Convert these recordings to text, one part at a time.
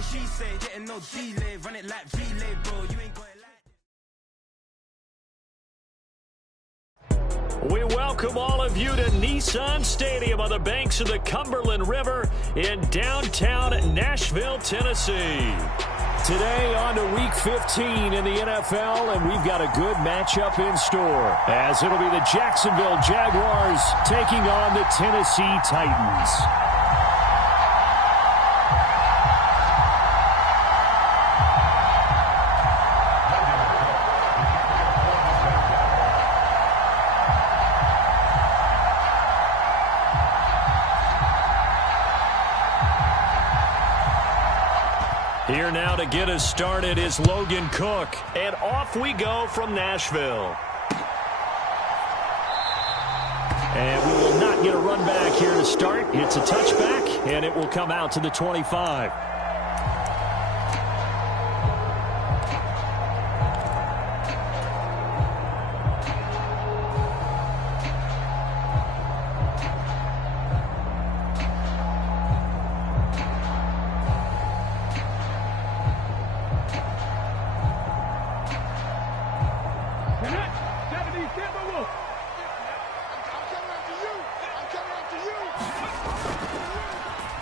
say, she say, getting no delay, run it like relay, bro. You ain't got it like. We welcome all of you to Nissan Stadium on the banks of the Cumberland River in downtown Nashville, Tennessee. Today on to Week 15 in the NFL, and we've got a good matchup in store, as it'll be the Jacksonville Jaguars taking on the Tennessee Titans. Here now to get us started is Logan Cook. And off we go from Nashville. And we will not get a run back here to start. It's a touchback, and it will come out to the 25.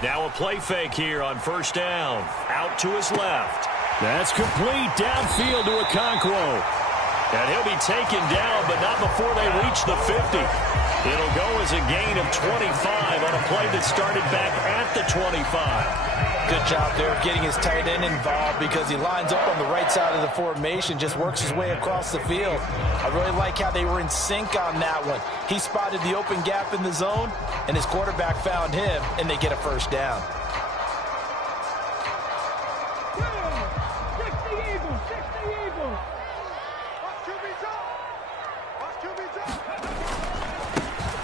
Now a play fake here on first down. Out to his left. That's complete downfield to Okonkwo. And he'll be taken down, but not before they reach the 50. It'll go as a gain of 25 on a play that started back at the 25. Good job there of getting his tight end involved because he lines up on the right side of the formation, just works his way across the field. I really like how they were in sync on that one. He spotted the open gap in the zone, and his quarterback found him, and they get a first down.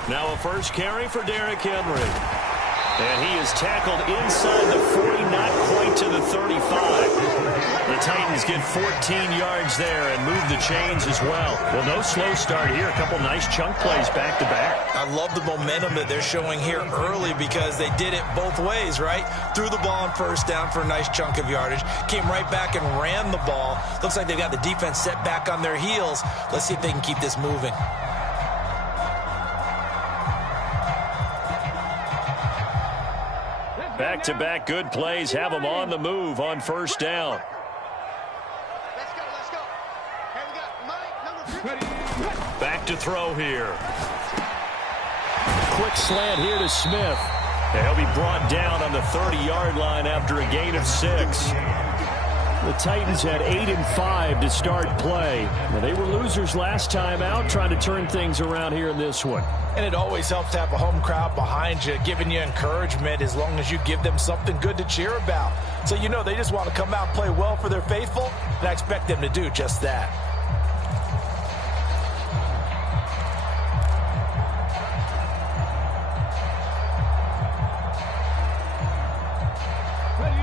Now a first carry for Derrick Henry. And he is tackled inside the 40, not quite to the 35. The Titans get 14 yards there and move the chains as well. Well, no slow start here. A couple nice chunk plays back-to-back. I love the momentum that they're showing here early because they did it both ways, right? Threw the ball on first down for a nice chunk of yardage. Came right back and ran the ball. Looks like they've got the defense set back on their heels. Let's see if they can keep this moving. Back-to-back good plays have them on the move on first down. Let's go. Hey, we got Mike, number 3. Back to throw here. Quick slant here to Smith. And he'll be brought down on the 30-yard line after a gain of 6. The Titans had 8 and 5 to start play. Now, they were losers last time out, trying to turn things around here in this one. And it always helps to have a home crowd behind you, giving you encouragement as long as you give them something good to cheer about. So you know they just want to come out and play well for their faithful, and I expect them to do just that.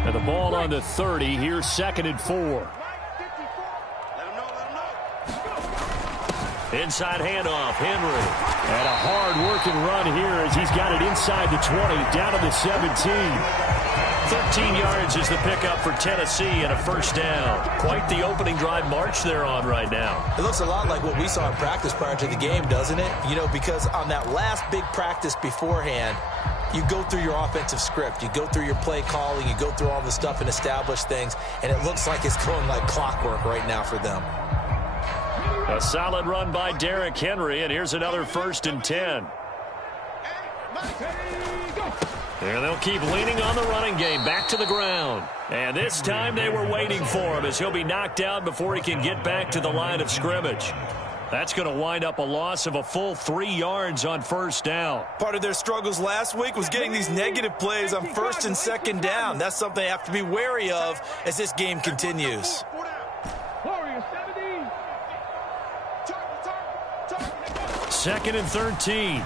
And the ball on the 30. Here's 2nd and 4. Inside handoff, Henry. And a hard-working run here as he's got it inside the 20, down to the 17. 13 yards is the pickup for Tennessee and a first down. Quite the opening drive march they're on right now. It looks a lot like what we saw in practice prior to the game, doesn't it? You know, because on that last big practice beforehand, you go through your offensive script. You go through your play calling. You go through all the stuff and establish things. And it looks like it's going like clockwork right now for them. A solid run by Derrick Henry, and here's another 1st and 10. And they'll keep leaning on the running game, back to the ground. And this time they were waiting for him as he'll be knocked out before he can get back to the line of scrimmage. That's going to wind up a loss of a full 3 yards on first down. Part of their struggles last week was getting these negative plays on 1st and 2nd down. That's something they have to be wary of as this game continues. 2nd and 13.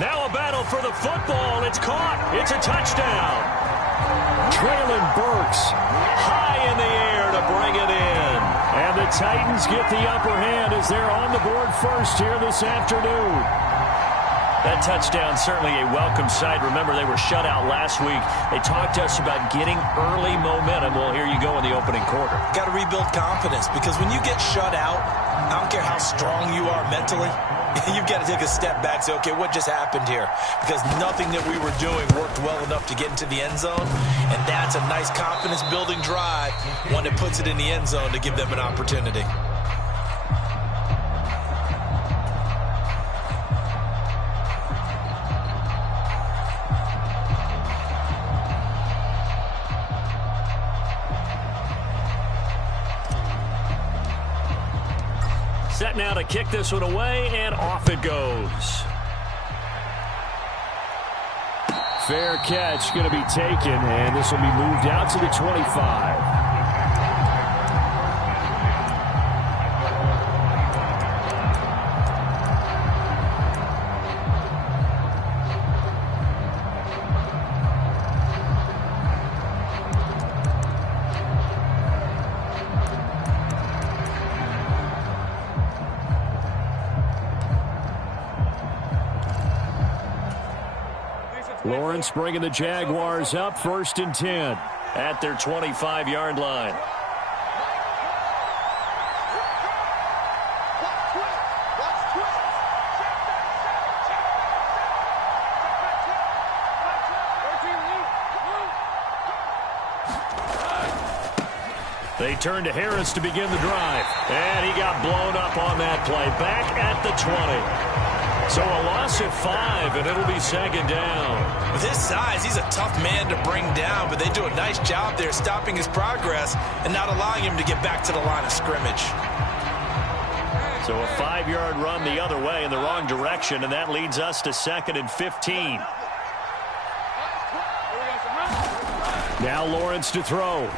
Now a battle for the football. It's caught. It's a touchdown. Traylon Burks high in the air to bring it in. And the Titans get the upper hand as they're on the board first here this afternoon. That touchdown certainly a welcome sight. Remember, they were shut out last week. They talked to us about getting early momentum. Well, here you go in the opening quarter. Got to rebuild confidence, because when you get shut out, I don't care how strong you are mentally, you've got to take a step back and say, okay, what just happened here? Because nothing that we were doing worked well enough to get into the end zone, and that's a nice confidence-building drive, one that puts it in the end zone to give them an opportunity. Set now to kick this one away, and off it goes. Fair catch going to be taken, and this will be moved out to the 25. Lawrence bringing the Jaguars up 1st and 10 at their 25-yard line. They turn to Harris to begin the drive, and he got blown up on that play. Back at the 20. So a loss of 5, and it'll be 2nd down. With his size, he's a tough man to bring down, but they do a nice job there stopping his progress and not allowing him to get back to the line of scrimmage. So a 5-yard run the other way in the wrong direction, and that leads us to 2nd and 15. Now Lawrence to throw.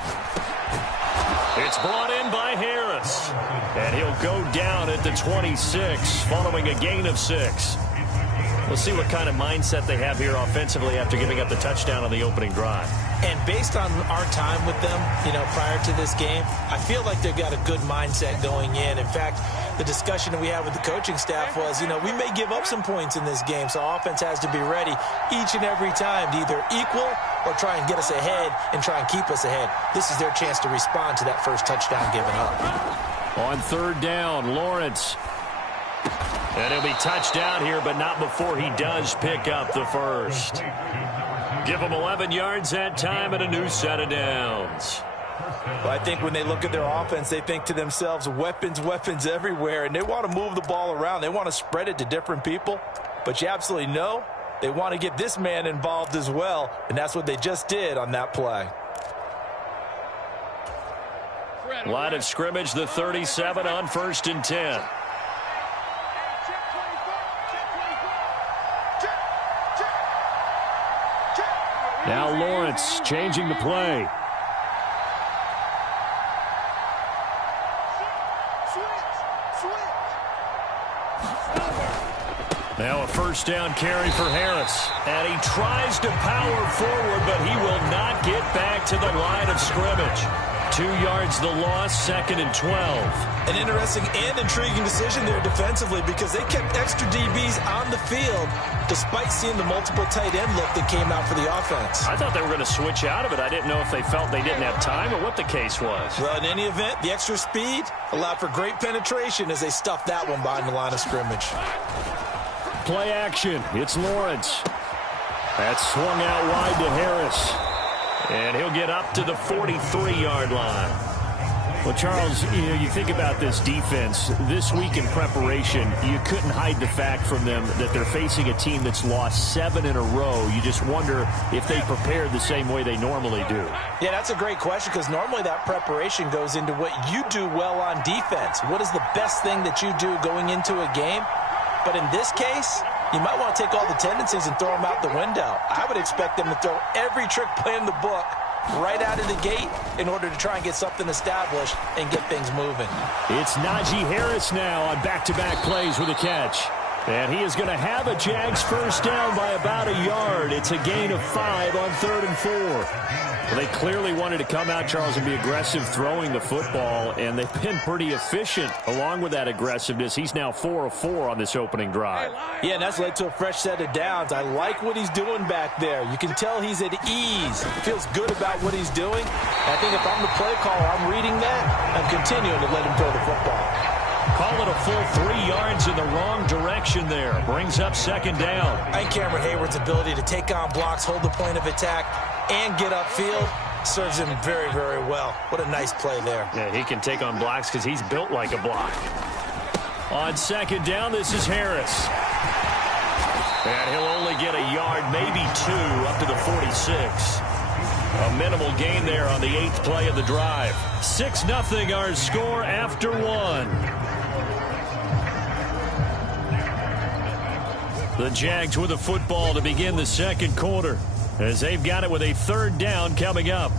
It's brought in by Harris. And he'll go down at the 26 following a gain of 6. We'll see what kind of mindset they have here offensively after giving up the touchdown on the opening drive. And based on our time with them, prior to this game, I feel like they've got a good mindset going in. In fact, the discussion that we had with the coaching staff was, we may give up some points in this game, so offense has to be ready each and every time to either equal or try and get us ahead and try and keep us ahead. This is their chance to respond to that first touchdown given up. On 3rd down, Lawrence. And he'll be touched down here, but not before he does pick up the first. Give him 11 yards that time and a new set of downs. Well, I think when they look at their offense, they think to themselves, weapons, weapons everywhere, and they want to move the ball around. They want to spread it to different people, but you absolutely know they want to get this man involved as well, and that's what they just did on that play. Line of scrimmage, the 37 on 1st and 10. Now Lawrence changing the play. Now a 1st down carry for Harris. And he tries to power forward, but he will not get back to the line of scrimmage. 2 yards the loss, 2nd and 12. An interesting and intriguing decision there defensively, because they kept extra DBs on the field despite seeing the multiple tight end look that came out for the offense. I thought they were going to switch out of it. I didn't know if they felt they didn't have time or what the case was. Well, in any event, the extra speed allowed for great penetration as they stuffed that one behind the line of scrimmage. Play action. It's Lawrence. That's swung out wide to Harris. And he'll get up to the 43-yard line. Well, Charles, you think about this defense. This week in preparation, you couldn't hide the fact from them that they're facing a team that's lost 7 in a row. You just wonder if they prepared the same way they normally do. Yeah, that's a great question, because normally that preparation goes into what you do well on defense. What is the best thing that you do going into a game? But in this case, you might want to take all the tendencies and throw them out the window. I would expect them to throw every trick play in the book right out of the gate in order to try and get something established and get things moving. It's Najee Harris now on back-to-back plays with a catch. And he is going to have a Jags first down by about a yard. It's a gain of 5 on 3rd and 4. Well, they clearly wanted to come out, Charles, and be aggressive throwing the football, and they've been pretty efficient along with that aggressiveness. He's now 4 of 4 on this opening drive. Yeah, and that's led to a fresh set of downs. I like what he's doing back there. You can tell he's at ease. He feels good about what he's doing. And I think if I'm the play caller, I'm reading that, I'm continuing to let him throw the football. Call it a full 3 yards in the wrong direction there. Brings up 2nd down. I think Cameron Hayward's ability to take on blocks, hold the point of attack, and get upfield serves him very, very well. What a nice play there. Yeah, he can take on blocks because he's built like a block. On 2nd down, this is Harris. And he'll only get a yard, maybe 2, up to the 46. A minimal gain there on the 8th play of the drive. 6-0 our score after 1. The Jags with the football to begin the 2nd quarter as they've got it with a 3rd down coming up.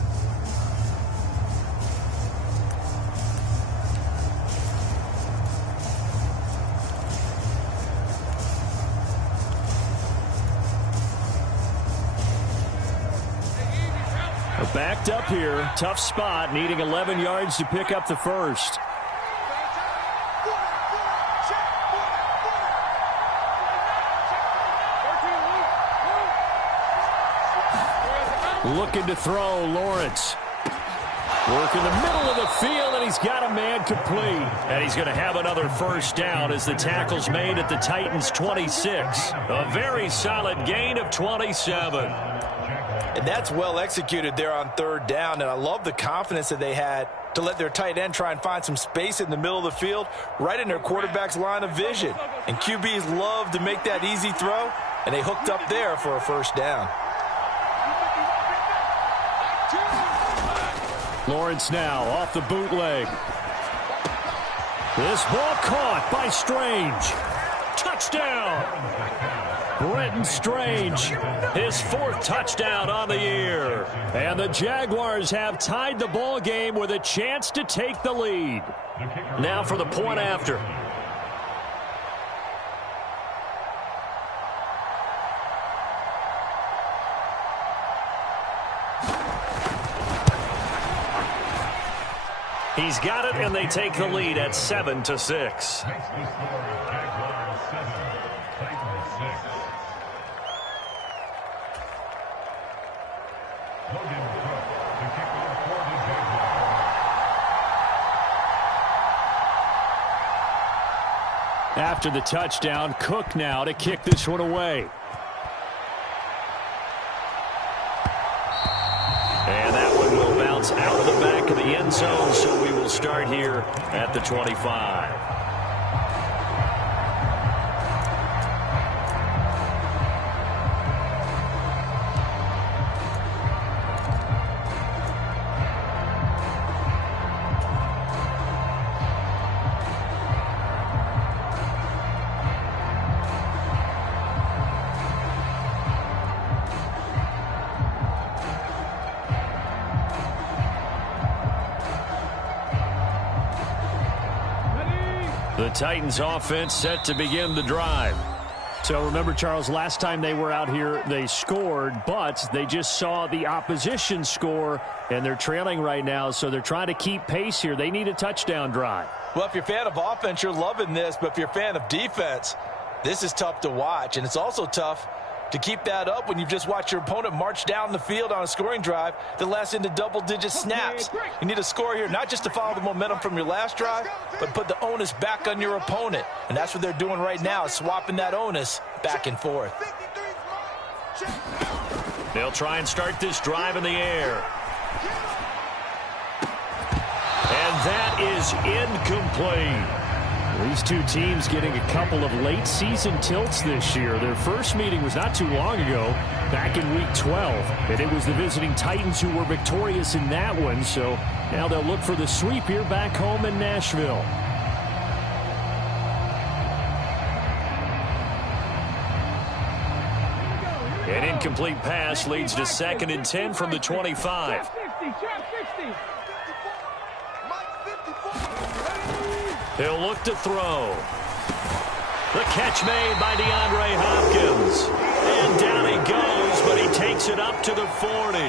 Backed up here, tough spot, needing 11 yards to pick up the first. Looking to throw, Lawrence. Work in the middle of the field, and he's got a man complete. And he's going to have another first down as the tackle's made at the Titans' 26. A very solid gain of 27. And that's well executed there on 3rd down, and I love the confidence that they had to let their tight end try and find some space in the middle of the field, right in their quarterback's line of vision. And QBs love to make that easy throw, and they hooked up there for a first down. Lawrence now off the bootleg. This ball caught by Strange. Touchdown! Brenton Strange, his 4th touchdown on the year. And the Jaguars have tied the ball game with a chance to take the lead. Now for the point after. He's got it, and they take the lead at 7-6. After the touchdown, Cook now to kick this one away. And that one will bounce out of the back of the end zone, so we will start here at the 25. The Titans offense set to begin the drive. So remember, Charles, last time they were out here, they scored, but they just saw the opposition score, and they're trailing right now, so they're trying to keep pace here. They need a touchdown drive. Well, if you're a fan of offense, you're loving this, but if you're a fan of defense, this is tough to watch, and it's also tough to keep that up when you've just watched your opponent march down the field on a scoring drive that lasts into double-digit snaps. You need a score here, not just to follow the momentum from your last drive, but put the onus back on your opponent. And that's what they're doing right now, swapping that onus back and forth. They'll try and start this drive in the air. And that is incomplete. These two teams getting a couple of late season tilts this year. Their first meeting was not too long ago, back in week 12. And it was the visiting Titans who were victorious in that one. So now they'll look for the sweep here back home in Nashville. An incomplete pass leads to 2nd and 10 from the 25. He'll look to throw. The catch made by DeAndre Hopkins. And down he goes, but he takes it up to the 40.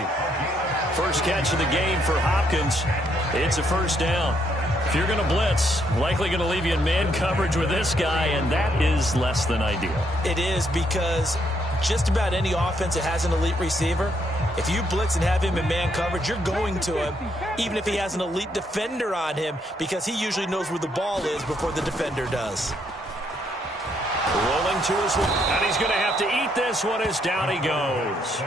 First catch of the game for Hopkins. It's a first down. If you're going to blitz, likely going to leave you in man coverage with this guy, and that is less than ideal. It is, because just about any offense that has an elite receiver, if you blitz and have him in man coverage, you're going to him, even if he has an elite defender on him, because he usually knows where the ball is before the defender does. Rolling to his left, and he's going to have to eat this one as down he goes.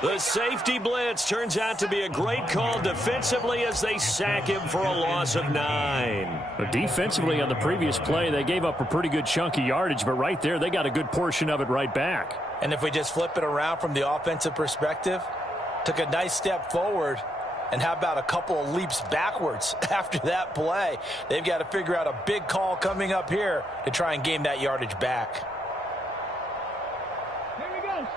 The safety blitz turns out to be a great call defensively as they sack him for a loss of 9. But defensively on the previous play, they gave up a pretty good chunk of yardage, but right there, they got a good portion of it right back. And if we just flip it around from the offensive perspective, took a nice step forward, and how about a couple of leaps backwards after that play? They've got to figure out a big call coming up here to try and gain that yardage back.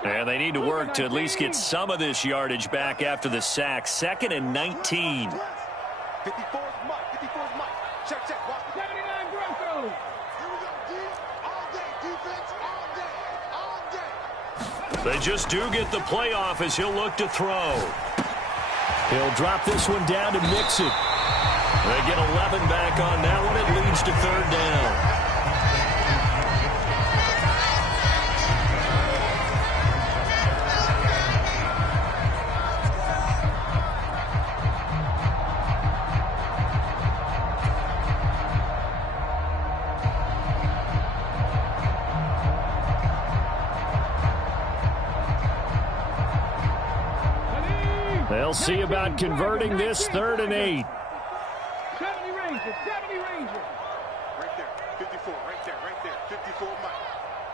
And they need to work to at least get some of this yardage back after the sack. 2nd and 19. 54's Mike. 54's Mike. Check. Watch the 79 Bronco. Here we go. D all day. Defense all day. They just do get the play off as he'll look to throw. He'll drop this one down to Mixon. They get 11 back on that one. It leads to 3rd down. They'll see about converting this 3rd and 8. 70 Rangers. Right there. 54. Right there. 54 Mike.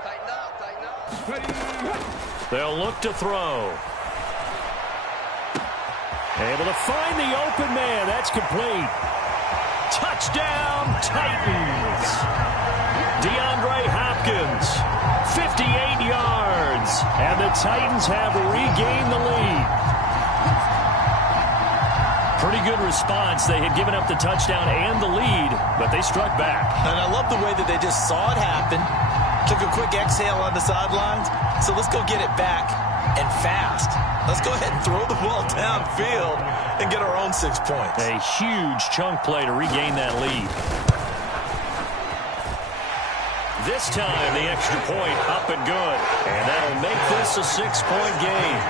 Tighten up. They'll look to throw. Able to find the open man. That's complete. Touchdown, Titans. DeAndre Hopkins, 58 yards. And the Titans have regained the lead. Pretty good response. They had given up the touchdown and the lead, but they struck back. And I love the way that they just saw it happen, took a quick exhale on the sidelines. So let's go get it back, and fast. Let's go ahead and throw the ball downfield and get our own 6 points. A huge chunk play to regain that lead. This time, the extra point up and good. And that'll make this a 6-point game.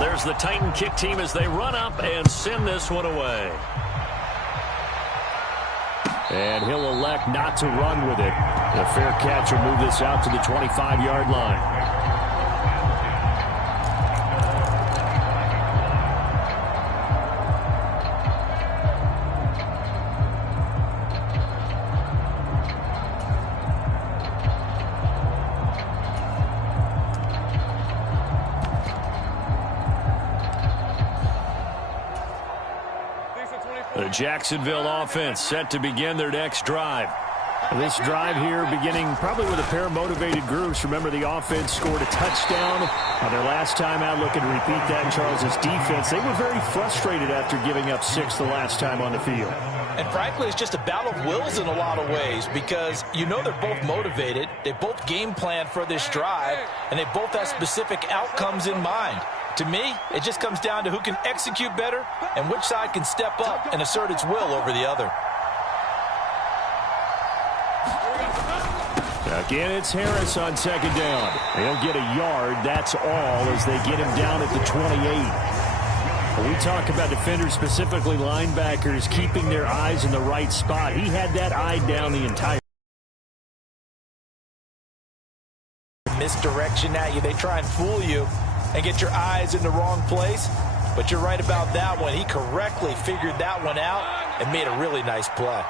There's the Titan kick team as they run up and send this one away. And he'll elect not to run with it. The fair catch will move this out to the 25-yard line. The Jacksonville offense set to begin their next drive. This drive here beginning probably with a pair of motivated groups. Remember, the offense scored a touchdown on their last time out. Looking to repeat that in Charles's defense. They were very frustrated after giving up 6 the last time on the field. And frankly, it's just a battle of wills in a lot of ways, because you know they're both motivated. They both game plan for this drive, and they both have specific outcomes in mind. To me, it just comes down to who can execute better and which side can step up and assert its will over the other. Again, it's Harris on 2nd down. They'll get a yard, that's all, as they get him down at the 28. When we talk about defenders, specifically linebackers, keeping their eyes in the right spot, he had that eye down the entire misdirection at you. They try and fool you and get your eyes in the wrong place. But you're right about that one. He correctly figured that one out and made a really nice play.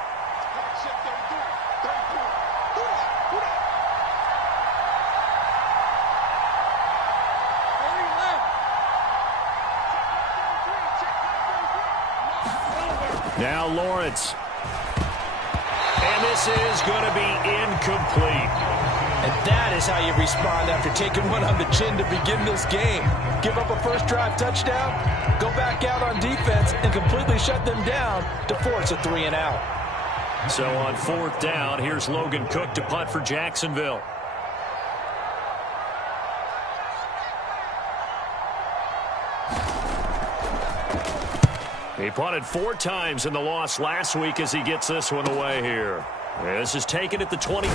Now Lawrence. And this is going to be incomplete. And that is how you respond after taking one on the chin to begin this game. Give up a first drive touchdown, go back out on defense, and completely shut them down to force a 3-and-out. So on 4th down, here's Logan Cook to punt for Jacksonville. He punted 4 times in the loss last week as he gets this one away here. This is taken at the 23.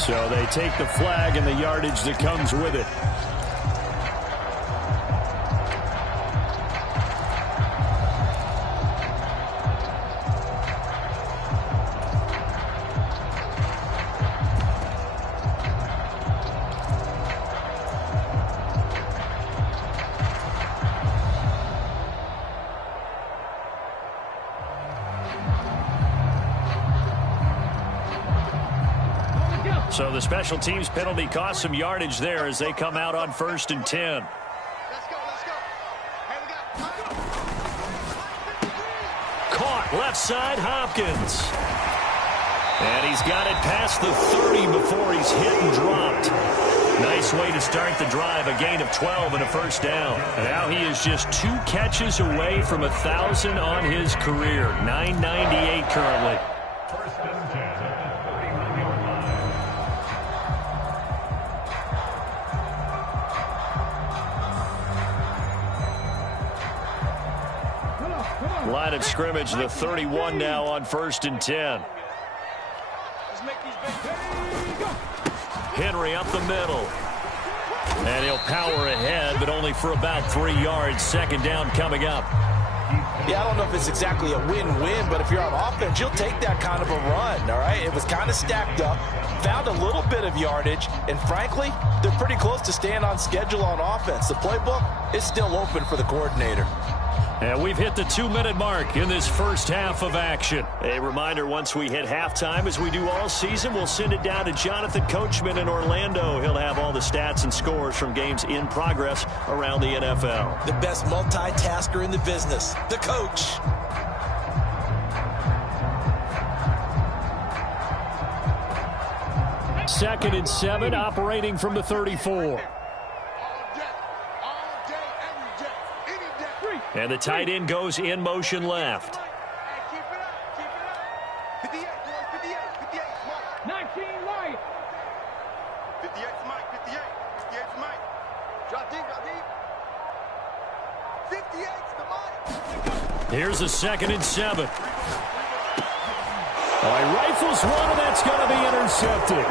So they take the flag and the yardage that comes with it. So the special teams penalty cost some yardage there as they come out on 1st and 10. Caught left side, Hopkins. And he's got it past the 30 before he's hit and dropped. Nice way to start the drive, a gain of 12 and a first down. Now he is just 2 catches away from 1,000 on his career. 998 currently. Line of scrimmage, the 31 now on 1st and 10. Henry up the middle. And he'll power ahead, but only for about 3 yards. 2nd down coming up. Yeah, I don't know if it's exactly a win-win, but if you're on offense, you'll take that kind of a run, all right? It was kind of stacked up, found a little bit of yardage, and frankly, they're pretty close to staying on schedule on offense. The playbook is still open for the coordinator. And we've hit the 2-minute mark in this first half of action. A reminder, once we hit halftime, as we do all season, we'll send it down to Jonathan Coachman in Orlando. He'll have all the stats and scores from games in progress around the NFL. The best multitasker in the business, the coach. Second and 7, operating from the 34. And the tight end goes in motion left. Hey, keep it up, keep it up. 58, boys, 58, 58, 19 right. 58's Mike, 58, 58's Mike. Drop deep, drop deep. 58's the Mike. Here's a 2nd and 7. Oh, he rifles one, and that's going to be intercepted.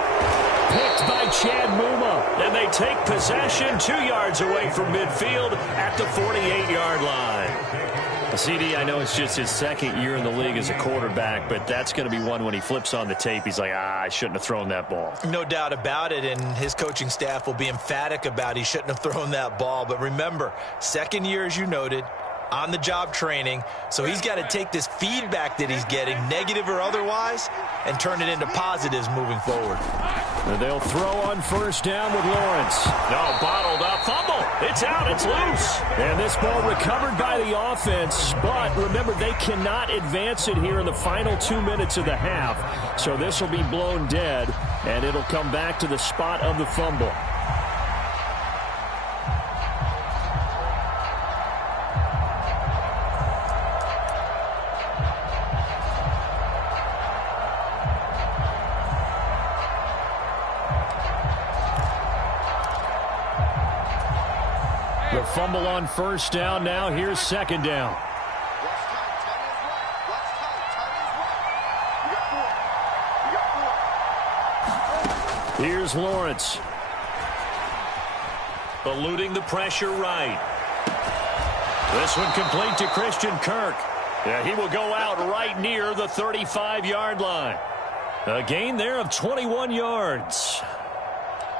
Picked by Chad Muma. And they take possession 2 yards away from midfield at the 48-yard line. CD, I know it's just his 2nd year in the league as a quarterback, but that's going to be one when he flips on the tape. He's like, I shouldn't have thrown that ball. No doubt about it, and his coaching staff will be emphatic about he shouldn't have thrown that ball. But remember, 2nd year, as you noted, on-the-job training, so he's got to take this feedback that he's getting, negative or otherwise, and turn it into positives moving forward. And they'll throw on 1st down with Lawrence. No, bottled up, fumble. It's out, it's loose. And this ball recovered by the offense, but remember, they cannot advance it here in the final 2 minutes of the half, so this will be blown dead, and it'll come back to the spot of the fumble. The fumble on 1st down. Now here's 2nd down. Here's Lawrence. Eluding the pressure right. This one complete to Christian Kirk. Yeah, he will go out right near the 35-yard line. A gain there of 21 yards.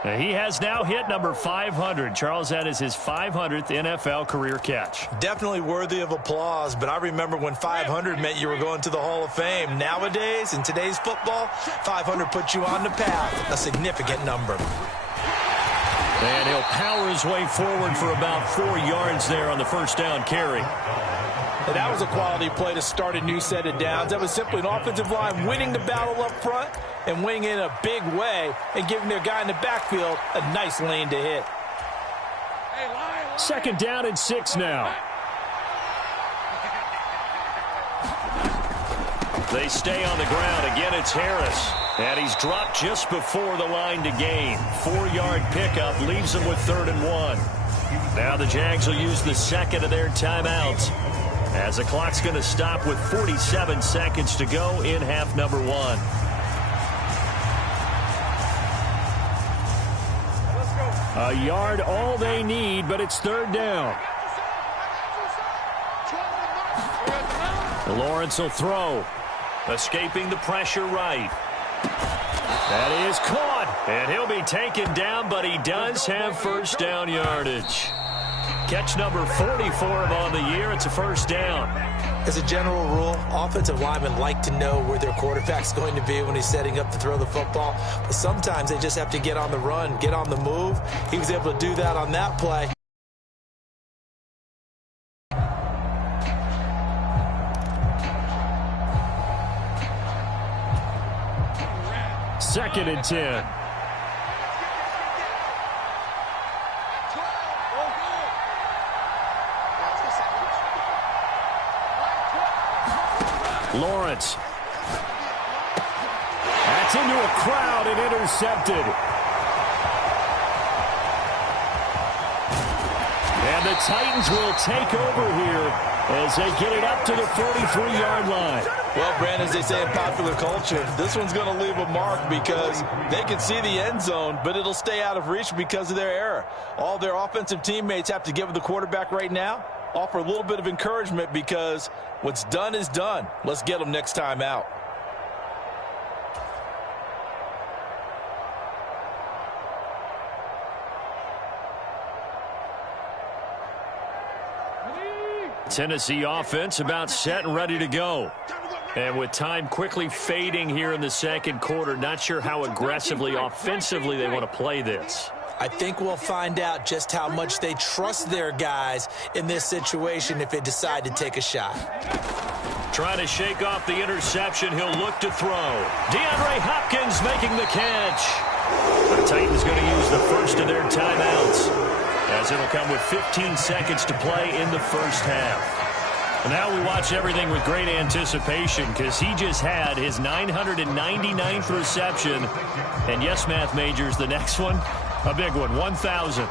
He has now hit number 500. Charles, that is his 500th NFL career catch. Definitely worthy of applause, but I remember when 500 meant you were going to the Hall of Fame. Nowadays, in today's football, 500 puts you on the path, a significant number. And he'll power his way forward for about 4 yards there on the 1st down carry. And that was a quality play to start a new set of downs. That was simply an offensive line winning the battle up front and winning in a big way and giving their guy in the backfield a nice lane to hit. Second down and 6 now. They stay on the ground. Again, it's Harris. And he's dropped just before the line to gain. 4-yard pickup leaves them with 3rd and 1. Now the Jags will use the second of their timeouts, as the clock's going to stop with 47 seconds to go in half number 1. A yard all they need, but it's 3rd down. Lawrence will throw. Escaping the pressure right. That is caught. And he'll be taken down, but he does have first down yardage. Catch number 40 for him on the year. It's a first down. As a general rule, offensive linemen like to know where their quarterback's going to be when he's setting up to throw the football. But sometimes they just have to get on the run, get on the move. He was able to do that on that play. Second and 10. Lawrence. That's into a crowd and intercepted. And the Titans will take over here as they get it up to the 43-yard line. Well, Brandon, as they say in popular culture, this one's going to leave a mark because they can see the end zone, but it'll stay out of reach because of their error. All their offensive teammates have to give the quarterback right now, offer a little bit of encouragement because what's done is done. Let's get them next time out. Tennessee offense about set and ready to go. And with time quickly fading here in the second quarter, not sure how aggressively, offensively they want to play this. I think we'll find out just how much they trust their guys in this situation if they decide to take a shot. Trying to shake off the interception. He'll look to throw. DeAndre Hopkins making the catch. The Titans going to use the first of their timeouts, as it'll come with 15 seconds to play in the first half. And now we watch everything with great anticipation because he just had his 999th reception. And yes, math majors, the next one, a big one, 1,000.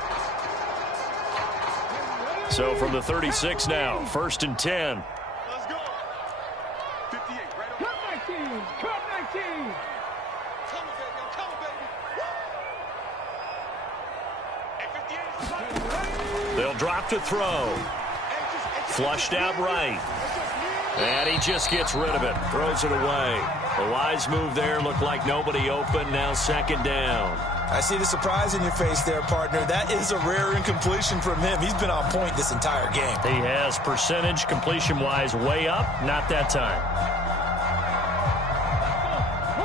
So from the 36 now, 1st and 10. Let's go. 58, right on. Cut 19. Cut 19. Come on, baby. Come on, baby. Hey, 58. They'll drop to throw. Flushed out right. And he just gets rid of it. Throws it away. A wise move there. Looked like nobody open. Now 2nd down. I see the surprise in your face there, partner. That is a rare incompletion from him. He's been on point this entire game. He has percentage completion-wise way up. Not that time.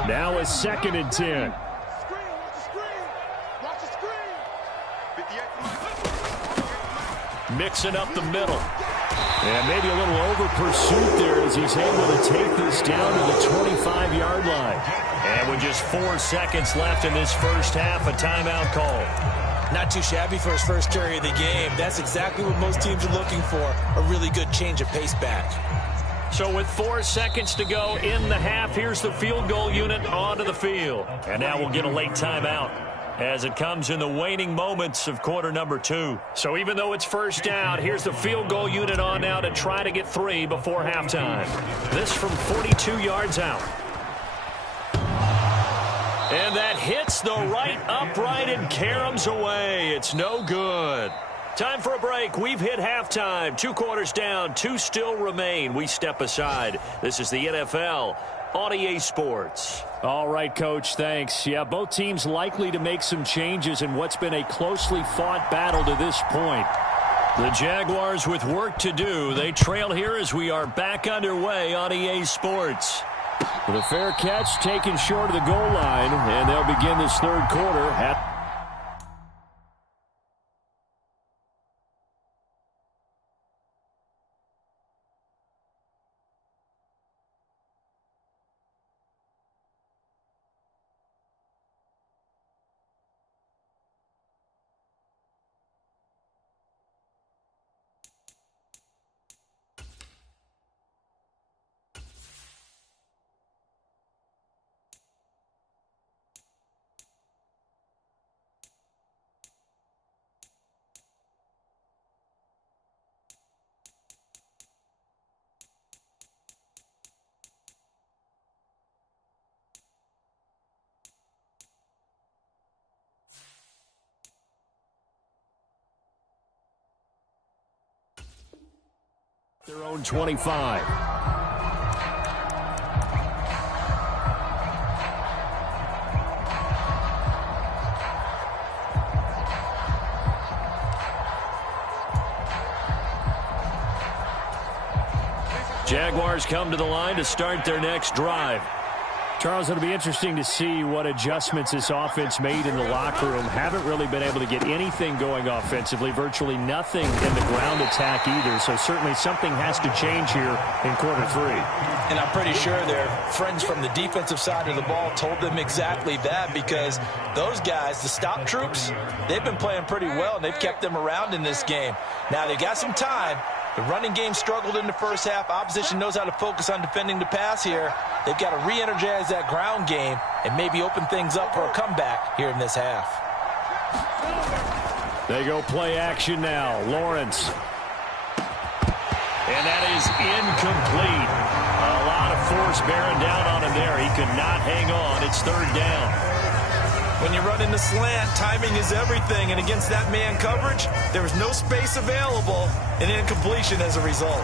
Now is 2nd and 10. Mixing up the middle. And maybe a little over pursuit there as he's able to take this down to the 25-yard line. And with just 4 seconds left in this first half, a timeout call. Not too shabby for his first carry of the game. That's exactly what most teams are looking for, a really good change of pace back. So with 4 seconds to go in the half, here's the field goal unit onto the field. And now we'll get a late timeout as it comes in the waning moments of quarter number 2. So even though it's first down, here's the field goal unit on now to try to get 3 before halftime. This from 42 yards out. And that hits the right upright and caroms away. It's no good. Time for a break. We've hit halftime. 2 quarters down, 2 still remain. We step aside. This is the NFL on EA Sports. All right, Coach, thanks. Yeah, both teams likely to make some changes in what's been a closely fought battle to this point. The Jaguars with work to do. They trail here as we are back underway on EA Sports. With a fair catch taken short of the goal line, and they'll begin this third quarter at Their own 25. Jaguars come to the line to start their next drive. Charles, it'll be interesting to see what adjustments this offense made in the locker room. Haven't really been able to get anything going offensively, virtually nothing in the ground attack either. So certainly something has to change here in quarter three. And I'm pretty sure their friends from the defensive side of the ball told them exactly that, because those guys, the stop troops, they've been playing pretty well, and they've kept them around in this game. Now they've got some time. The running game struggled in the first half. Opposition knows how to focus on defending the pass here. They've got to re-energize that ground game and maybe open things up for a comeback here in this half. They go play action now. Lawrence. And that is incomplete. A lot of force bearing down on him there. He could not hang on. It's third down. When you run in the slant, timing is everything. And against that man coverage, there was no space available, and incompletion as a result.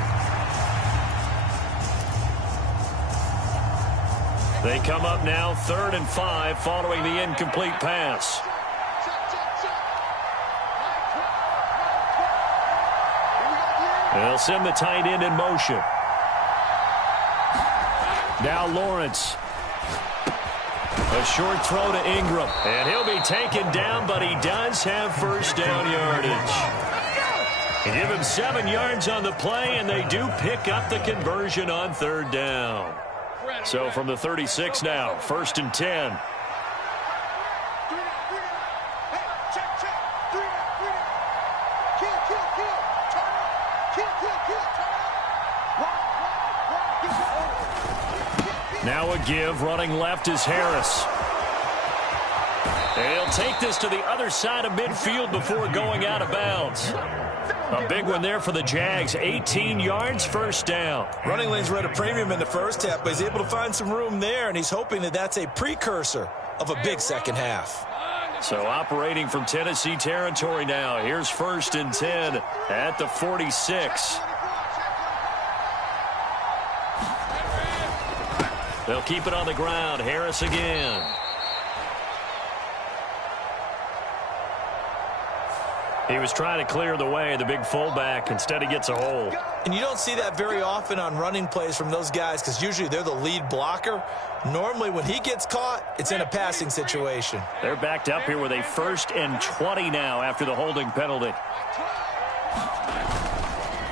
They come up now 3rd and 5 following the incomplete pass. They'll send the tight end in motion. Now Lawrence. A short throw to Ingram. And he'll be taken down, but he does have first down yardage. They give him 7 yards on the play, and they do pick up the conversion on third down. So from the 36 now, 1st and 10. Now a give, running left is Harris. They'll take this to the other side of midfield before going out of bounds. A big one there for the Jags. 18 yards, first down. Running lanes were at a premium in the first half, but he's able to find some room there, and he's hoping that that's a precursor of a big second half. So operating from Tennessee territory now. Here's 1st and 10 at the 46. They'll keep it on the ground. Harris again. He was trying to clear the way, the big fullback. Instead, he gets a hole. And you don't see that very often on running plays from those guys, because usually they're the lead blocker. Normally, when he gets caught, it's in a passing situation. They're backed up here with a 1st and 20 now after the holding penalty.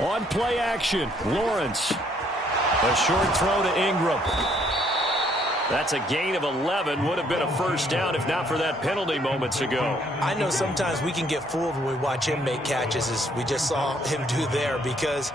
On play action, Lawrence. A short throw to Ingram. That's a gain of 11. Would have been a first down if not for that penalty moments ago. I know sometimes we can get fooled when we watch him make catches, as we just saw him do there, because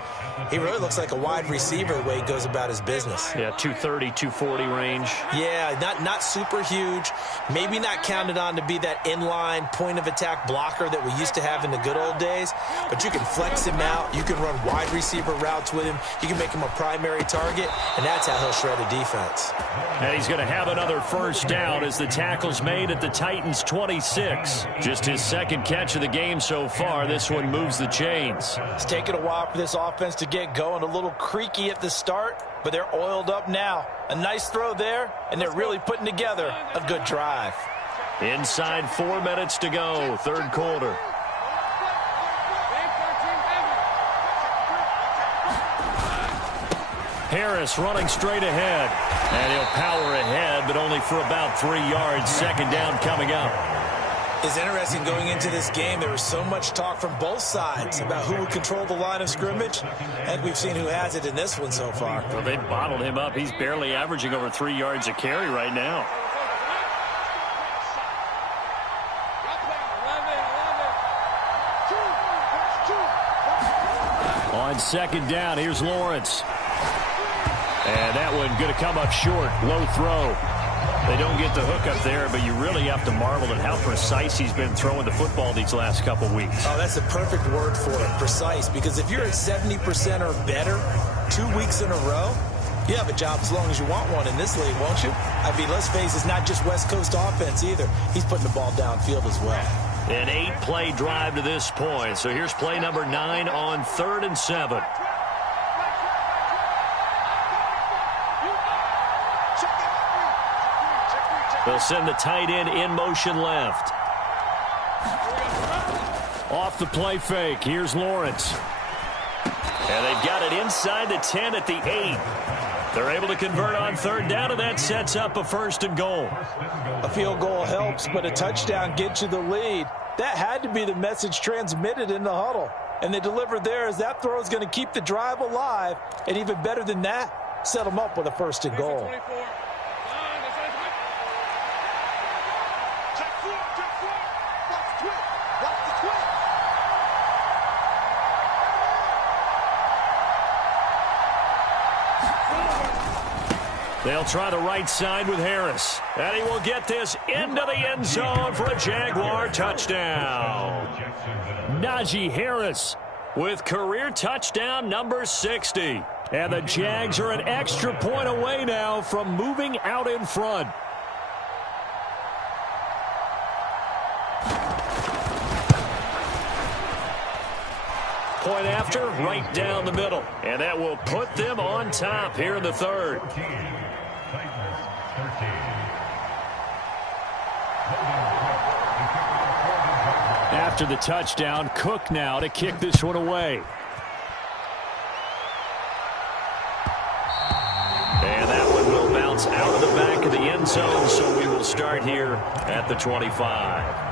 he really looks like a wide receiver the way he goes about his business. Yeah, 230, 240 range. Yeah, not super huge. Maybe not counted on to be that inline point-of-attack blocker that we used to have in the good old days, but you can flex him out. You can run wide receiver routes with him. You can make him a primary target, and that's how he'll shred a defense. And he's going to have another first down as the tackle's made at the Titans' 26. Just his 2nd catch of the game so far. This one moves the chains. It's taken a while for this offense to get going. A little creaky at the start, but they're oiled up now. A nice throw there, and they're really putting together a good drive. Inside 4 minutes to go, 3rd quarter. Harris running straight ahead. And he'll power ahead, but only for about 3 yards. 2nd down coming up. It's interesting going into this game. There was so much talk from both sides about who would control the line of scrimmage, and we've seen who has it in this one so far. Well, they bottled him up. He's barely averaging over 3 yards a carry right now. On 2nd down, here's Lawrence. And that one going to come up short. Low throw. They don't get the hook up there, but you really have to marvel at how precise he's been throwing the football these last couple weeks. Oh, that's the perfect word for it, precise, because if you're at 70% or better 2 weeks in a row, you have a job as long as you want one in this league, won't you? I mean, let's face it, it's not just West Coast offense either. He's putting the ball downfield as well. An 8-play drive to this point. So here's play number 9 on 3rd and 7. They'll send the tight end in motion left. Off the play fake. Here's Lawrence. And they've got it inside the 10 at the 8. They're able to convert on third down, and that sets up a 1st and goal. A field goal helps, but a touchdown gets you the lead. That had to be the message transmitted in the huddle. And they delivered there as that throw is going to keep the drive alive. And even better than that, set them up with a 1st and goal. They'll try the right side with Harris. And he will get this into the end zone for a Jaguar touchdown. Najee Harris with career touchdown number 60. And the Jags are an extra point away now from moving out in front. Point after, right down the middle. And that will put them on top here in the 3rd. After the touchdown, Cook now to kick this one away. And that one will bounce out of the back of the end zone, so we will start here at the 25.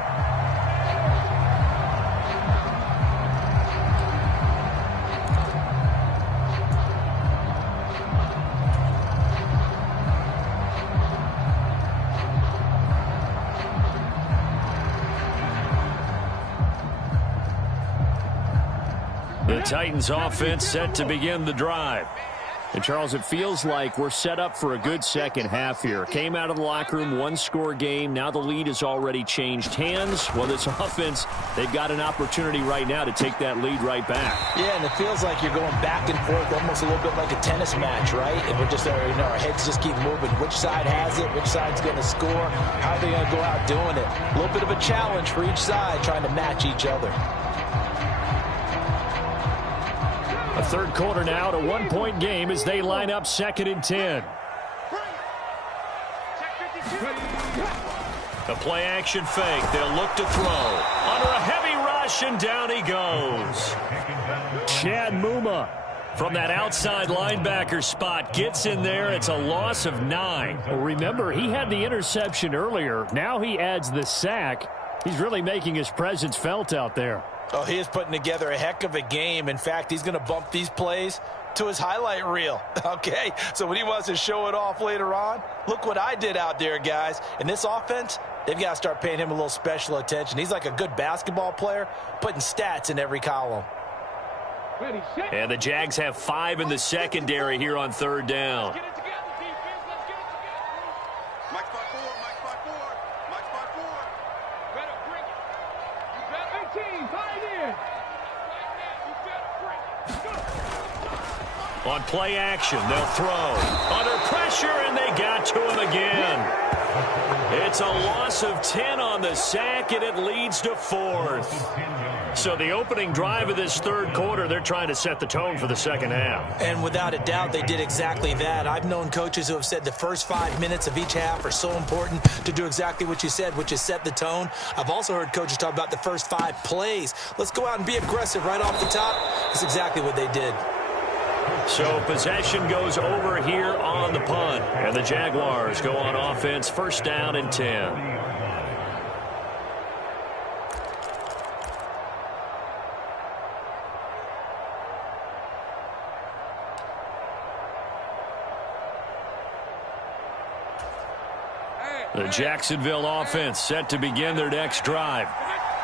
The Titans offense set to begin the drive. And, Charles, it feels like we're set up for a good second half here. Came out of the locker room, one-score game. Now the lead has already changed hands. Well, this offense, they've got an opportunity right now to take that lead right back. Yeah, and it feels like you're going back and forth, almost a little bit like a tennis match, right? And we're just, our heads just keep moving. Which side has it? Which side's going to score? How are they going to go out doing it? A little bit of a challenge for each side, trying to match each other. A 3rd quarter now, a 1-point game as they line up 2nd and 10. The play action fake. They'll look to throw. Under a heavy rush, and down he goes. Chad Muma from that outside linebacker spot gets in there. It's a loss of 9. Well, remember, he had the interception earlier. Now he adds the sack. He's really making his presence felt out there. Oh, he is putting together a heck of a game. In fact, he's going to bump these plays to his highlight reel. Okay, so when he wants to show it off later on, look what I did out there, guys. And this offense, they've got to start paying him a little special attention. He's like a good basketball player, putting stats in every column. And the Jags have 5 in the secondary here on 3rd down. On play action, they'll throw. Under pressure, and they got to him again. It's a loss of 10 on the sack, and it leads to 4th. So the opening drive of this 3rd quarter, they're trying to set the tone for the 2nd half. And without a doubt, they did exactly that. I've known coaches who have said the first 5 minutes of each half are so important to do exactly what you said, which is set the tone. I've also heard coaches talk about the first 5 plays. Let's go out and be aggressive right off the top. That's exactly what they did. So possession goes over here on the punt. And the Jaguars go on offense, 1st down and 10. The Jacksonville offense set to begin their next drive.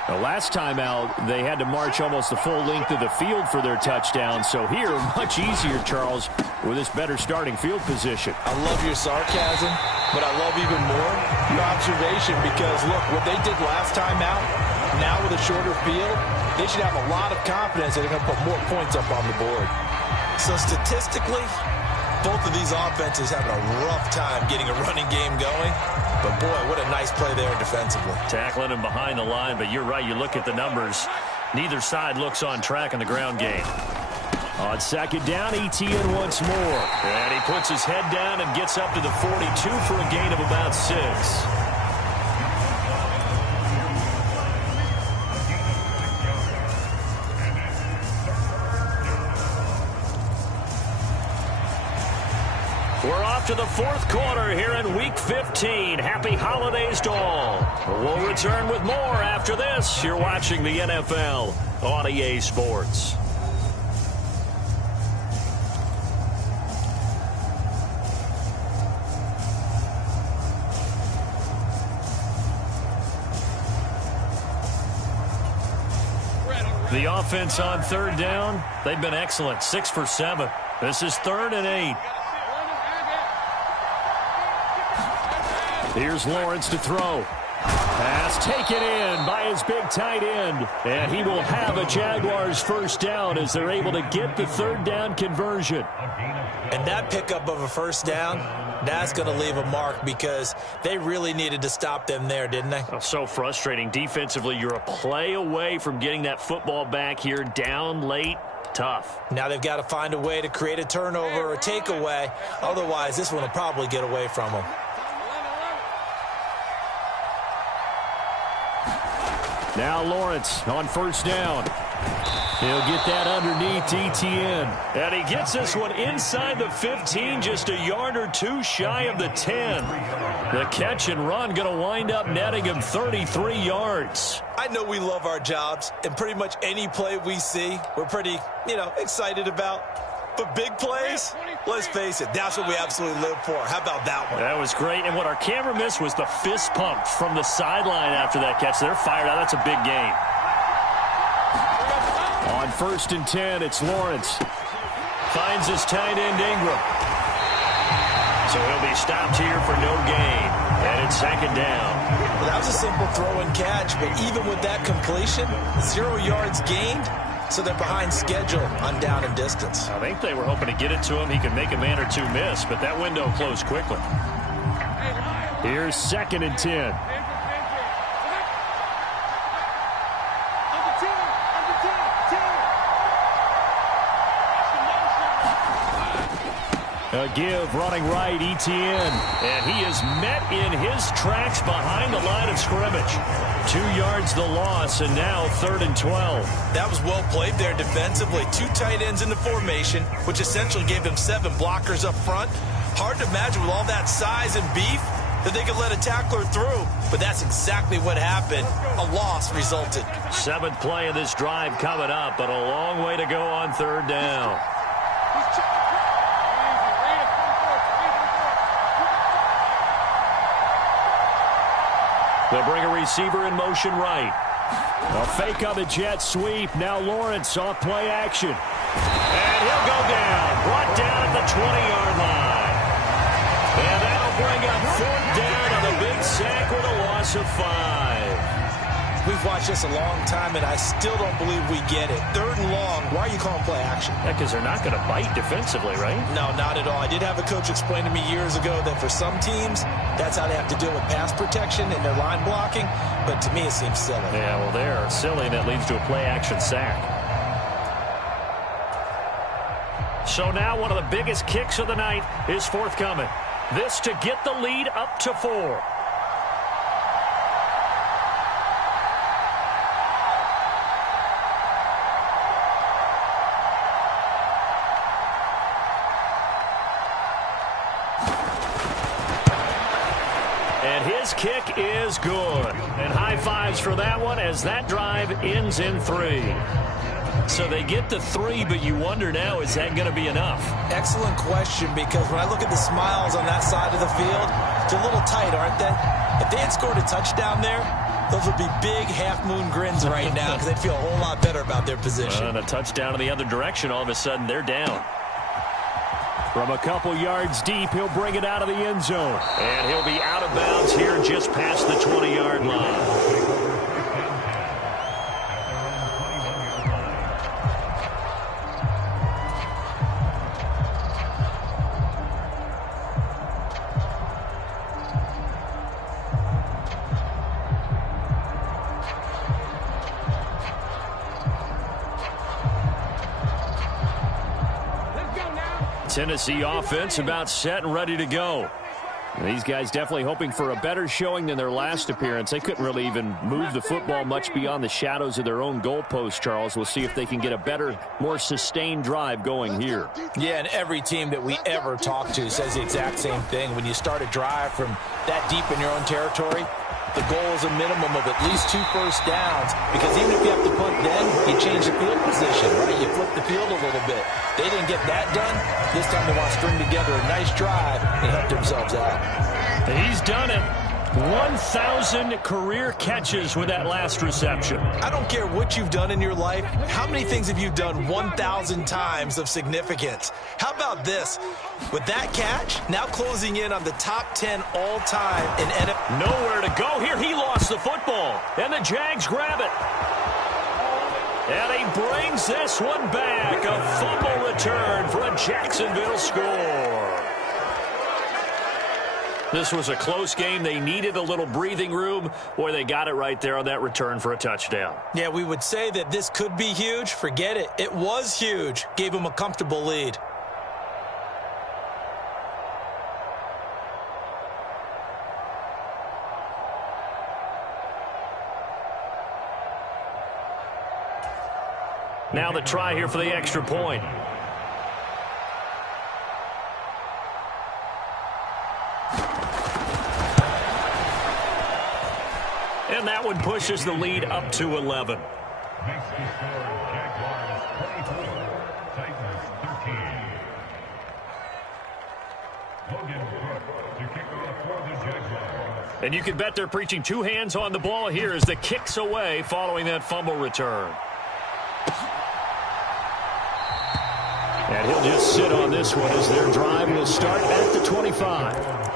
The last time out, they had to march almost the full length of the field for their touchdown. So here, much easier, Charles, with this better starting field position. I love your sarcasm, but I love even more your observation because, look, what they did last time out, now with a shorter field, they should have a lot of confidence that they're going to put more points up on the board. So statistically, both of these offenses having a rough time getting a running game going. But, boy, what a nice play there defensively. Tackling him behind the line, but you're right. You look at the numbers. Neither side looks on track in the ground game. On 2nd down, ETN once more. And he puts his head down and gets up to the 42 for a gain of about 6. We're off to the fourth quarter here in Week 15. Happy holidays to all. We'll return with more after this. You're watching the NFL on EA Sports. The offense on third down, they've been excellent, 6 for 7. This is 3rd and 8. Here's Lawrence to throw. Pass taken in by his big tight end. And he will have a Jaguars first down as they're able to get the third down conversion. And that pickup of a first down, that's going to leave a mark because they really needed to stop them there, didn't they? Oh, so frustrating. Defensively, you're a play away from getting that football back here down late. Tough. Now they've got to find a way to create a turnover or a takeaway. Otherwise, this one will probably get away from them. Now Lawrence on first down. He'll get that underneath Etienne. And he gets this one inside the 15, just a yard or two shy of the 10. The catch and run going to wind up netting him 33 yards. I know we love our jobs, and pretty much any play we see, we're pretty, excited about. But big plays, let's face it, that's what we absolutely live for. How about that one? That was great. And what our camera missed was the fist pump from the sideline after that catch. They're fired out. That's a big gain. On 1st and 10, it's Lawrence. Finds his tight end Ingram. So he'll be stopped here for no gain. And it's 2nd down. Well, that was a simple throw and catch, but even with that completion, 0 yards gained. So they're behind schedule on down and distance. I think they were hoping to get it to him. He could make a man or two miss, but that window closed quickly. Here's 2nd and 10. A give running right, Etienne. And he is met in his tracks behind the line of scrimmage. 2 yards the loss, and now 3rd and 12. That was well played there defensively. 2 tight ends in the formation, which essentially gave them 7 blockers up front. Hard to imagine with all that size and beef that they could let a tackler through. But that's exactly what happened. A loss resulted. 7th play of this drive coming up, but a long way to go on 3rd down. They'll bring a receiver in motion right. A fake on the jet sweep. Now Lawrence off play action. And he'll go down. Brought down at the 20-yard line. And that'll bring up 4th down on the big sack with a loss of 5. We've watched this a long time, and I still don't believe we get it. 3rd and long. Why are you calling play action? Yeah, because they're not going to bite defensively, right? No, not at all. I did have a coach explain to me years ago that for some teams, that's how they have to deal with pass protection and their line blocking. But to me, it seems silly. Yeah, well, they're silly, and that leads to a play-action sack. So now one of the biggest kicks of the night is forthcoming. This to get the lead up to 4. Kick is good. And high fives for that one as that drive ends in 3. So they get the 3, but you wonder now, is that going to be enough? Excellent question, because when I look at the smiles on that side of the field, they're a little tight, aren't they? If they had scored a touchdown there, those would be big half-moon grins right now because they'd feel a whole lot better about their position. And a touchdown in the other direction, all of a sudden they're down. From a couple yards deep, he'll bring it out of the end zone. And he'll be out of bounds here just past the 20-yard line. Tennessee offense about set and ready to go. These guys definitely hoping for a better showing than their last appearance. They couldn't really even move the football much beyond the shadows of their own goalpost, Charles. We'll see if they can get a better, more sustained drive going here. Yeah, and every team that we ever talk to says the exact same thing. When you start a drive from that deep in your own territory, the goal is a minimum of at least 2 first downs, because even if you have to punt then, you change the field position, right? You flip the field a little bit. They didn't get that done. This time they want to string together a nice drive and help themselves out. He's done it. 1,000 career catches with that last reception. I don't care what you've done in your life. How many things have you done 1,000 times of significance? How about this? With that catch, now closing in on the top 10 all-time in NFL. Nowhere to go here. He lost the football, and the Jags grab it. And he brings this one back. A fumble return for a Jacksonville score. This was a close game. They needed a little breathing room. Boy, they got it right there on that return for a touchdown. Yeah, we would say that this could be huge. Forget it. It was huge. Gave them a comfortable lead. Now the try here for the extra point. And that one pushes the lead up to 11. And you can bet they're preaching 2 hands on the ball here as the kick's away following that fumble return. And he'll just sit on this one as their drive will start at the 25.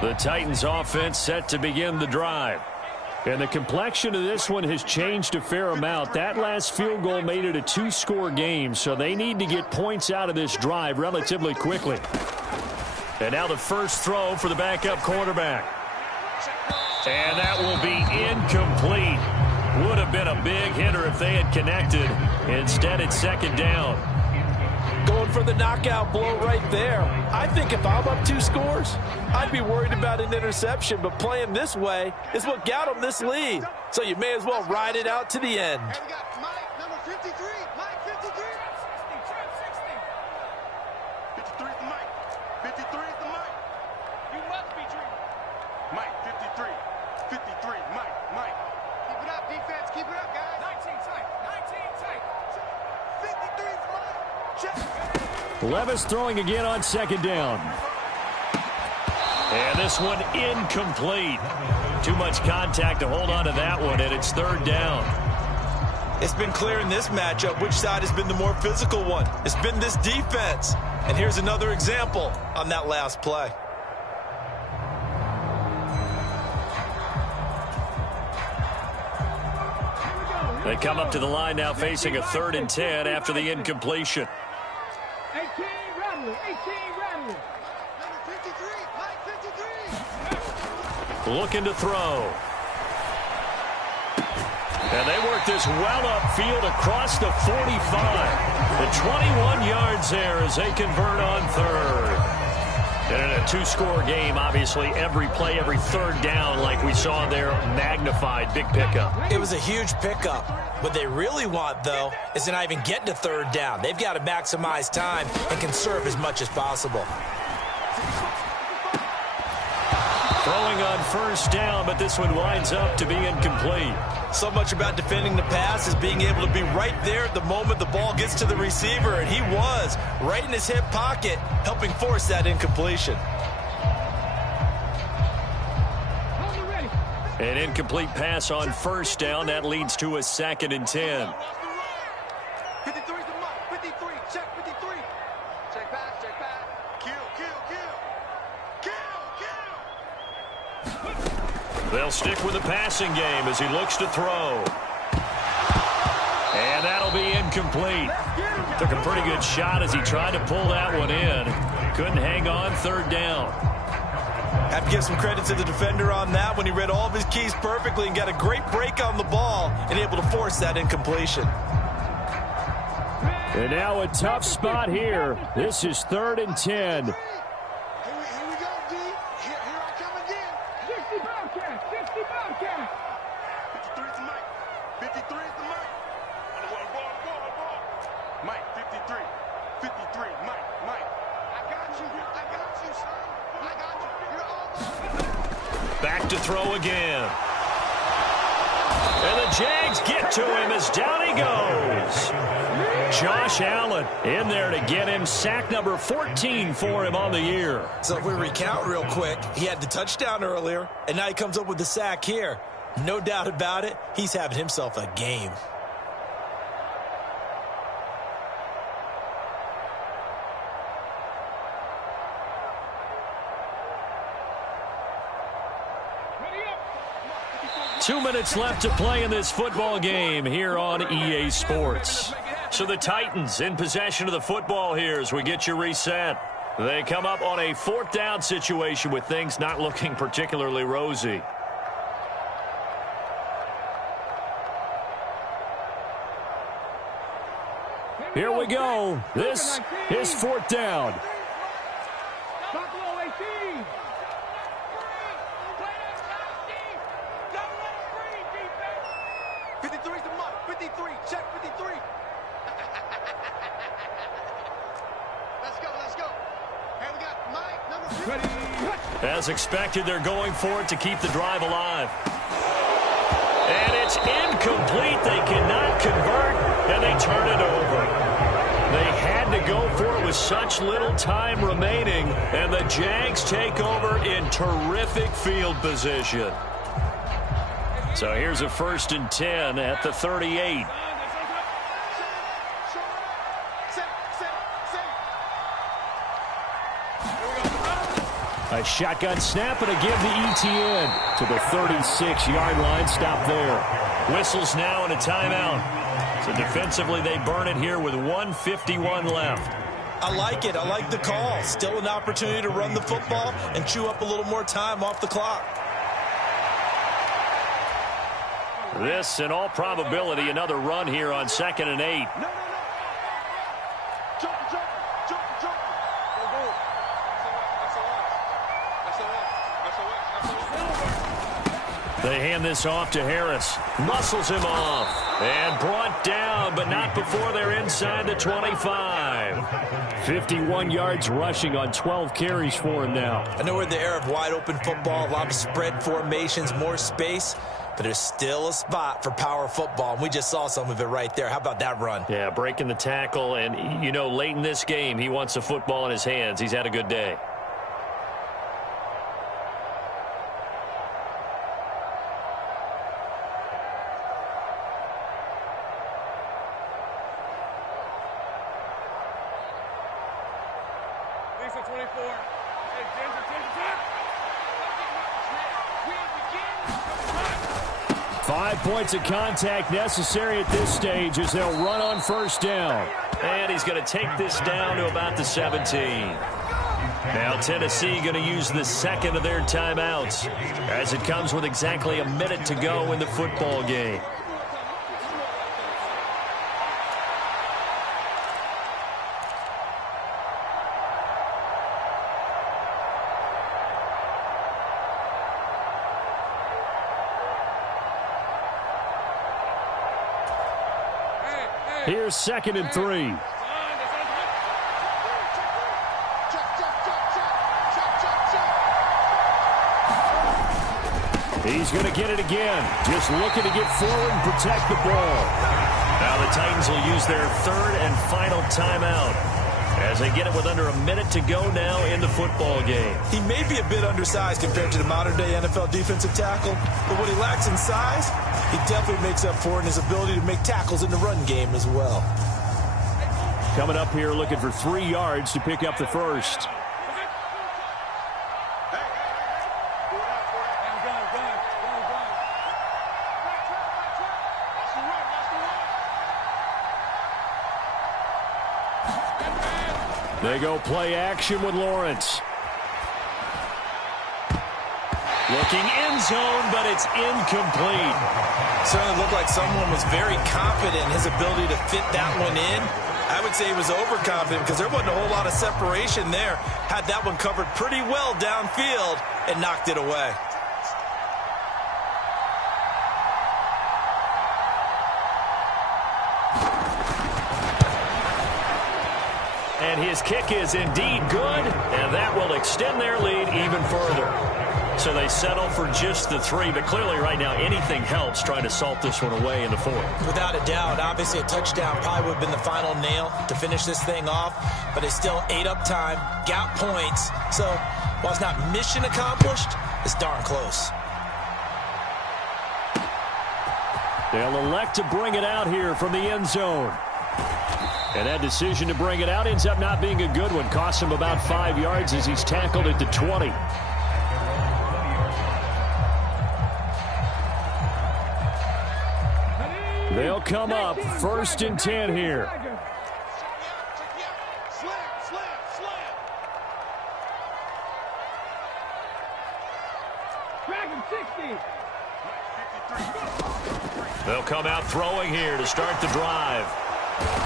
The Titans offense set to begin the drive. And the complexion of this one has changed a fair amount. That last field goal made it a 2-score game, so they need to get points out of this drive relatively quickly. And now the first throw for the backup quarterback. And that will be incomplete. Would have been a big hitter if they had connected. Instead, it's second down. Going for the knockout blow right there. I think if I'm up 2 scores, I'd be worried about an interception, but playing this way is what got them this lead. So you may as well ride it out to the end. And we got Mike, number 53. Mike, 53. 53 is the Mike. 53 is the Mike. You must be dreaming. Mike, 53. 53, Mike. Keep it up, defense. Keep it up, guys. 19 tight. 19 tight. 53 is Mike. Check. Levis throwing again on second down. And this one incomplete. Too much contact to hold on to that one, and it's third down. It's been clear in this matchup which side has been the more physical one. It's been this defense. And here's another example on that last play. They come up to the line now facing a 3rd and 10 after the incompletion. 18 Rattler. Number 53. Mike, 53. Looking to throw. And they work this well upfield across the 45. The 21 yards there as they convert on 3rd. And in a 2-score game, obviously, every play, every 3rd down, like we saw there, magnified. Big pickup. It was a huge pickup. What they really want, though, is to not even get to 3rd down. They've got to maximize time and conserve as much as possible. Throwing on 1st down, but this one winds up to be incomplete. So much about defending the pass is being able to be right there at the moment the ball gets to the receiver, and he was right in his hip pocket, helping force that incompletion. An incomplete pass on 1st down. That leads to a 2nd and 10. 53 is the Mike. 53. Check 53. Check pass. Kill. They'll stick with the passing game as he looks to throw. And that'll be incomplete. Took a pretty good shot as he tried to pull that one in. Couldn't hang on, third down. Have to give some credit to the defender on that when he read all of his keys perfectly and got a great break on the ball and able to force that incompletion. And now a tough spot here. This is 3rd and 10. Here we go, D. Here I come again. 60 Bobcat. 60 Bobcat. 53 is the mic. 53 is the mic. Ball. Mike, 53. 53, Mike. I got you, son. I got you. You're almost. Back to throw again. And the Jags get to him as down he goes. Josh Allen in there to get him. Sack number 14 for him on the year. So if we recount real quick, he had the touchdown earlier, and now he comes up with the sack here. No doubt about it, he's having himself a game. Two minutes left to play in this football game here on EA Sports. So the Titans in possession of the football here as we get you reset. They come up on a 4th down situation with things not looking particularly rosy. Here we go. This is 4th down. 53's the mark. 53. Check 53. Let's go. Here we got Mike, number 2. As expected, they're going for it to keep the drive alive. And it's incomplete. They cannot convert, and they turn it over. They had to go for it with such little time remaining, and the Jags take over in terrific field position. So here's a 1st and 10 at the 38. A shotgun snap and a give to ETN to the 36-yard line. Stop there. Whistles now and a timeout. So defensively, they burn it here with 1:51 left. I like it. I like the call. Still an opportunity to run the football and chew up a little more time off the clock. This, in all probability, another run here on 2nd and 8. No. Jump. They hand this off to Harris. Muscles him off. And brought down, but not before they're inside the 25. 51 yards rushing on 12 carries for him now. I know we're in the era of wide-open football, a lot of spread formations, more space, but there's still a spot for power football, and we just saw some of it right there. How about that run? Yeah, breaking the tackle, and, you know, late in this game, he wants the football in his hands. He's had a good day. Lisa 24. Hey, James, 5 points of contact necessary at this stage as they'll run on 1st down. And he's going to take this down to about the 17. Now Tennessee going to use the 2nd of their timeouts as it comes with exactly a minute to go in the football game. Here's 2nd and 3. He's going to get it again. Just looking to get forward and protect the ball. Now the Titans will use their 3rd and final timeout as they get it with under a minute to go now in the football game. He may be a bit undersized compared to the modern-day NFL defensive tackle, but what he lacks in size, he definitely makes up for in his ability to make tackles in the run game as well. Coming up here looking for 3 yards to pick up the first. They go play action with Lawrence. Looking end zone, but it's incomplete. Certainly looked like someone was very confident in his ability to fit that one in. I would say he was overconfident because there wasn't a whole lot of separation there. Had that one covered pretty well downfield and knocked it away. And his kick is indeed good, and that will extend their lead even further. So they settle for just the 3, but clearly right now anything helps trying to salt this one away in the 4th. Without a doubt, obviously a touchdown probably would have been the final nail to finish this thing off, but it's still ate up time, got points. So while it's not mission accomplished, it's darn close. They'll elect to bring it out here from the end zone. And that decision to bring it out ends up not being a good one. Costs him about 5 yards as he's tackled at the 20. They'll come up 1st and 10 here. They'll come out throwing here to start the drive.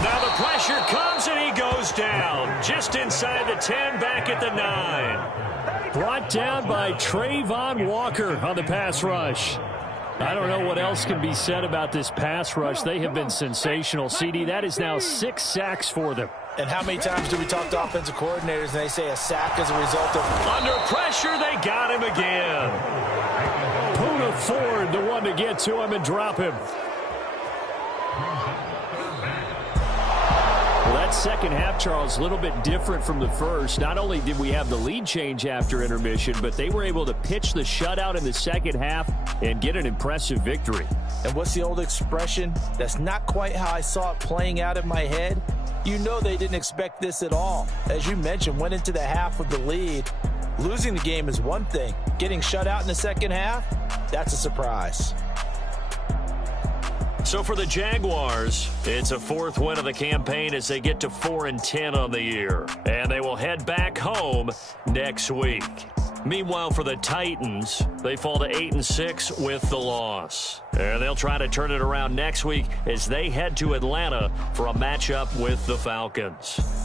Now the pressure comes and he goes down. Just inside the 10, back at the 9. Brought down by Trayvon Walker on the pass rush. I don't know what else can be said about this pass rush. They have been sensational. CD, that is now 6 sacks for them. And how many times do we talk to offensive coordinators and they say a sack as a result of... Under pressure, they got him again. Poona Ford, the one to get to him and drop him. Well, that second half, Charles, a little bit different from the first. Not only did we have the lead change after intermission, but they were able to pitch the shutout in the second half and get an impressive victory. And what's the old expression? That's not quite how I saw it playing out in my head. You know they didn't expect this at all. As you mentioned, went into the half with the lead. Losing the game is one thing. Getting shut out in the second half, that's a surprise. So for the Jaguars, it's a 4th win of the campaign as they get to 4-10 on the year. And they will head back home next week. Meanwhile, for the Titans, they fall to 8-6 with the loss. And they'll try to turn it around next week as they head to Atlanta for a matchup with the Falcons.